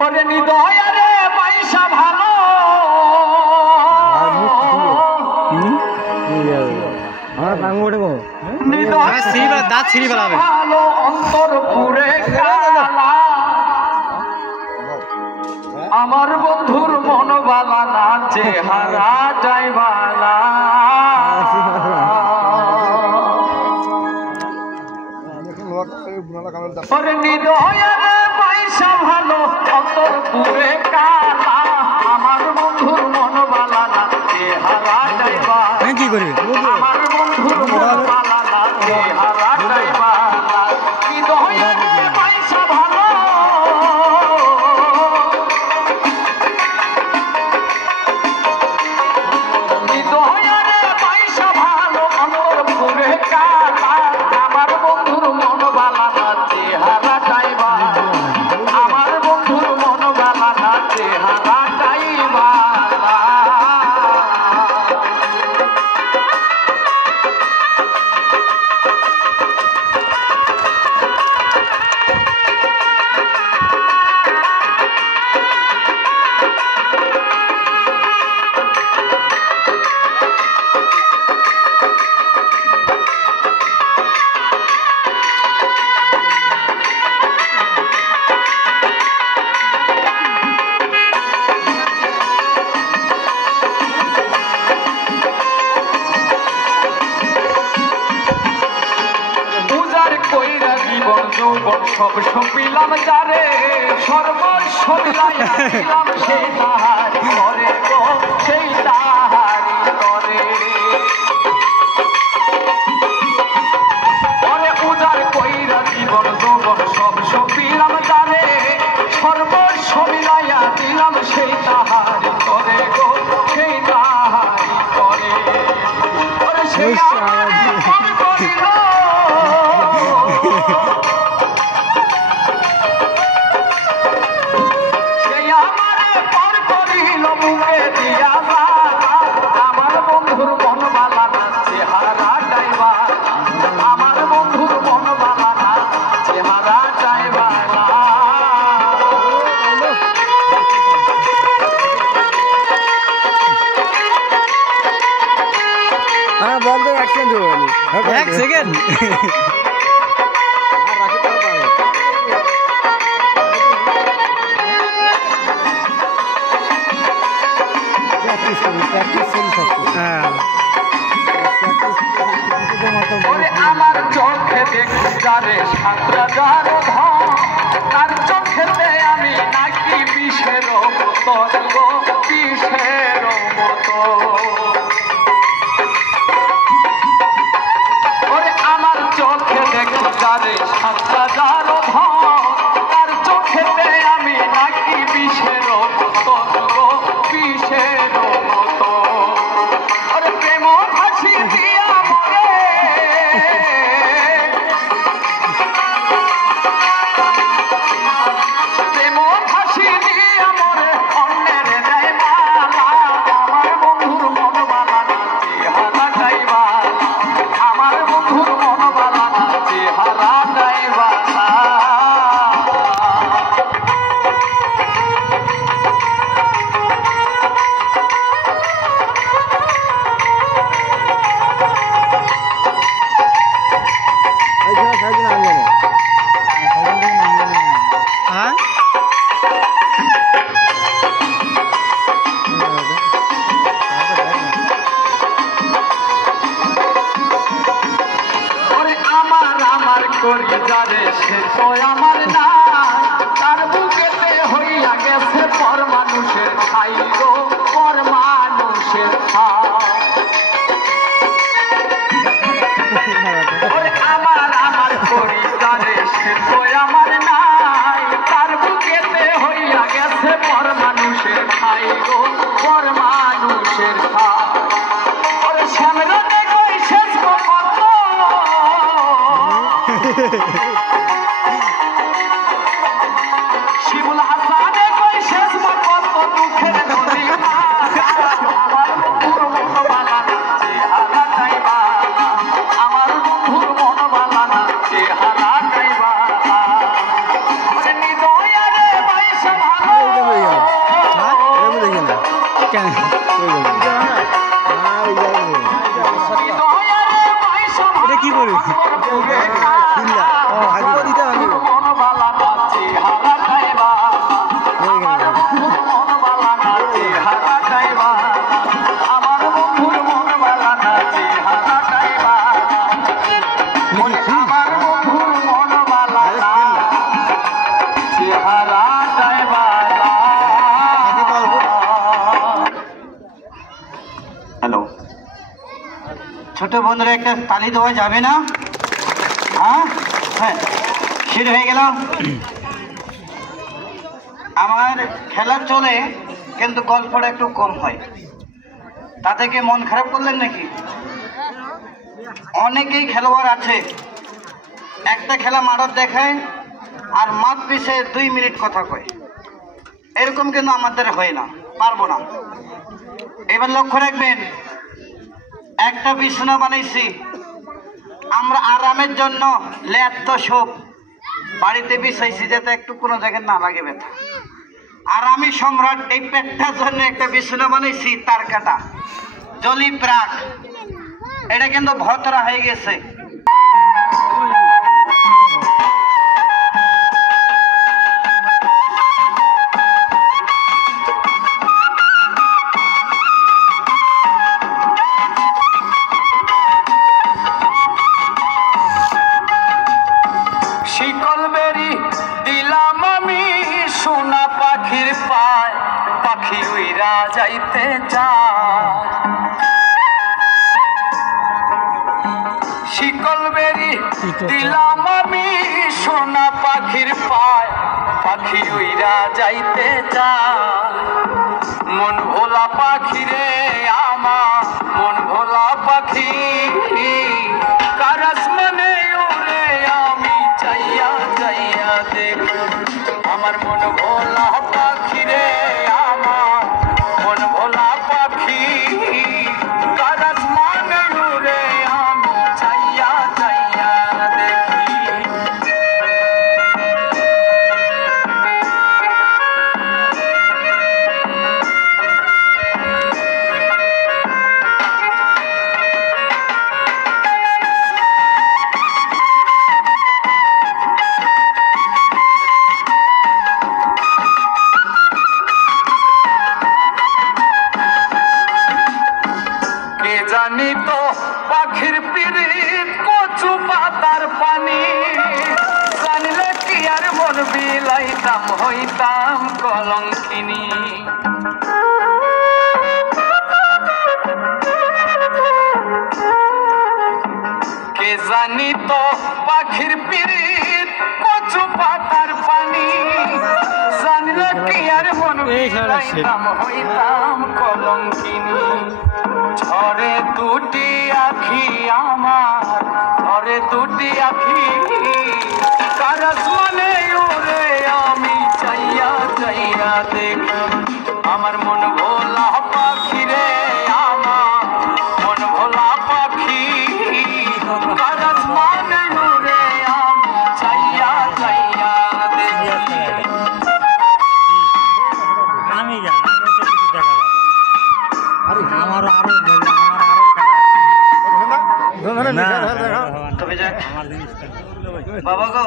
ওরে নিদয় রে পয়সা ভালো ভালো অন্তর পুরে কালা আমার বন্ধুর মনবালা না চেহারা যাইবালা ওরে নিদয় রে পয়সা ভালো অন্তর পুরে কালা আমার বন্ধুর মনবালা না চেহারা যাইবালা কি করবে আমার বন্ধুর মনবালা না চেহারা যাইবালা নিদয় রে পয়সা ভালো নিদয় রে পয়সা ভালো অন্তর পুরে কালা আমার বন্ধুর মনবালা না চেহারা যাইবালা আমার বন্ধুর মনবালা না চেহারা যাইবালা সব সপিলাম যারে সর্বস্ব দিলাম সেই তাহারি করে গো সেই তাহারি করে অনে উজার কইরা জীবন যৌবন সব সপিলাম যারে সর্বস্ব বিলাইয়া দিলাম সেই তাহারি করে গো সেই তাহারি করে ওরে সেই করিল আমার বন্ধুর মনবালা না চেহারা যাইবালা আমার বন্ধুর মনবালা না চেহারা যাইবালা হ্যাঁ বন্ধ এক সেকেন্ড আমার চোখে দেখি যারে সাতরা যারো ধন তার চোখেতে আমি নাকি বিষের মতন গো বিষের মতো ওরে আমার চোখে দেখি যারে সাতরা যারো ধন তার চোখেতে আমি নাকি বিষের মতন গো বিষের মতো ওরে প্রেম হাসি দিয়া মরে প্রেম হাসি দিয়া মরে অন্যের দেয় মালা আমার বন্ধুর মনবালা না চেহারা যাইবালা আমার বন্ধুর মনবালা না চেহারা যাইবালা করি যারে সে তো আমার না তার বুকেতে হইয়া গেছে পর মানুষের খাই গো পর মানুষের আমার করি যারে সে তো আমার নাই তার বুকেতে হইয়া গেছে পর মানুষের খাই গো পর মানুষের ওরে শ্যামরাতে কই শেষ কত শিবুল হাসানে কই শেষ কত দুঃখের নদী আমার বন্ধুর মনবালা না চেহারা যাইবালা আমার বন্ধুর মনবালা না চেহারা যাইবালা নিদয় রে পয়সা ভালো কেন এটা কি করবি হ্যালো, ছোট বন্ধুরা একটা তালি দেওয়া যাবে না? হ্যাঁ হ্যাঁ, শুরু হয়ে গেলাম। আমার খেলা চলে, কিন্তু গল্পটা একটু কম হয়। তাতে কি মন খারাপ করলেন নাকি? অনেকেই খেলোয়াড় আছে, একটা খেলা মারত দেখায় আর মাঠ পিছে 2 মিনিট কথা কয়। এরকম কিন্তু আমাদের হয় না, পারবো না। এবার লক্ষ্য রাখবেন, একটা বিছানা বানাইছি আমরা আরামের জন্য, ল্যাপ তো সব বাড়িতে বিছাইছি যাতে একটু কোনো জায়গায় না লাগে ব্যথা। আর আমি সম্রাট এই পেটটার জন্য একটা বিছানা বানাইছি তার কাটা জলি প্রাক, এটা কিন্তু ভতরা হয়ে গেছে। শিকল বেরি দিলাম আমি সোনা পাখির পায়, পাখি উইরা যাইতে চায়। শিকল বেরি দিলাম আমি সোনা পাখির পায়, পাখি উইরা যাইতে চায়। মন ভোলা পাখি রে আমার, মন ভোলা পাখি, কারাস মনে উড়ে আমি চাইয়া চাইয়া দেখ। আমার মন ভোলা পাখি রে আমার, মন ভোলা পাখি, কারাস মনে উড়ে আমি চাইয়া চাইয়া দেখি। কে জানি তো পাখির পিরিত কচু পাতার পানি, জানলে কি আর মন বিলাইতাম, হইতাম কলঙ্কিনী। কে জানি তো পাখির পিরিত কচু পাতার পানি, জানলে কি আর মন বিলাইতাম, হইতাম কলঙ্কিনী। ঝরে দুটি আখি আমার, ঝরে দুটি আখি, কারাস মনে উড়ে আমি চাইয়া চাইয়া দেখি। আমার মন ভোলা পাখি রে আমার, মন ভোলা পাখি, কারাস মনে উড়ে আমি চাইয়া চাইয়া দেখি। আমি যা আমার আরো তবে যাক বাবা গো,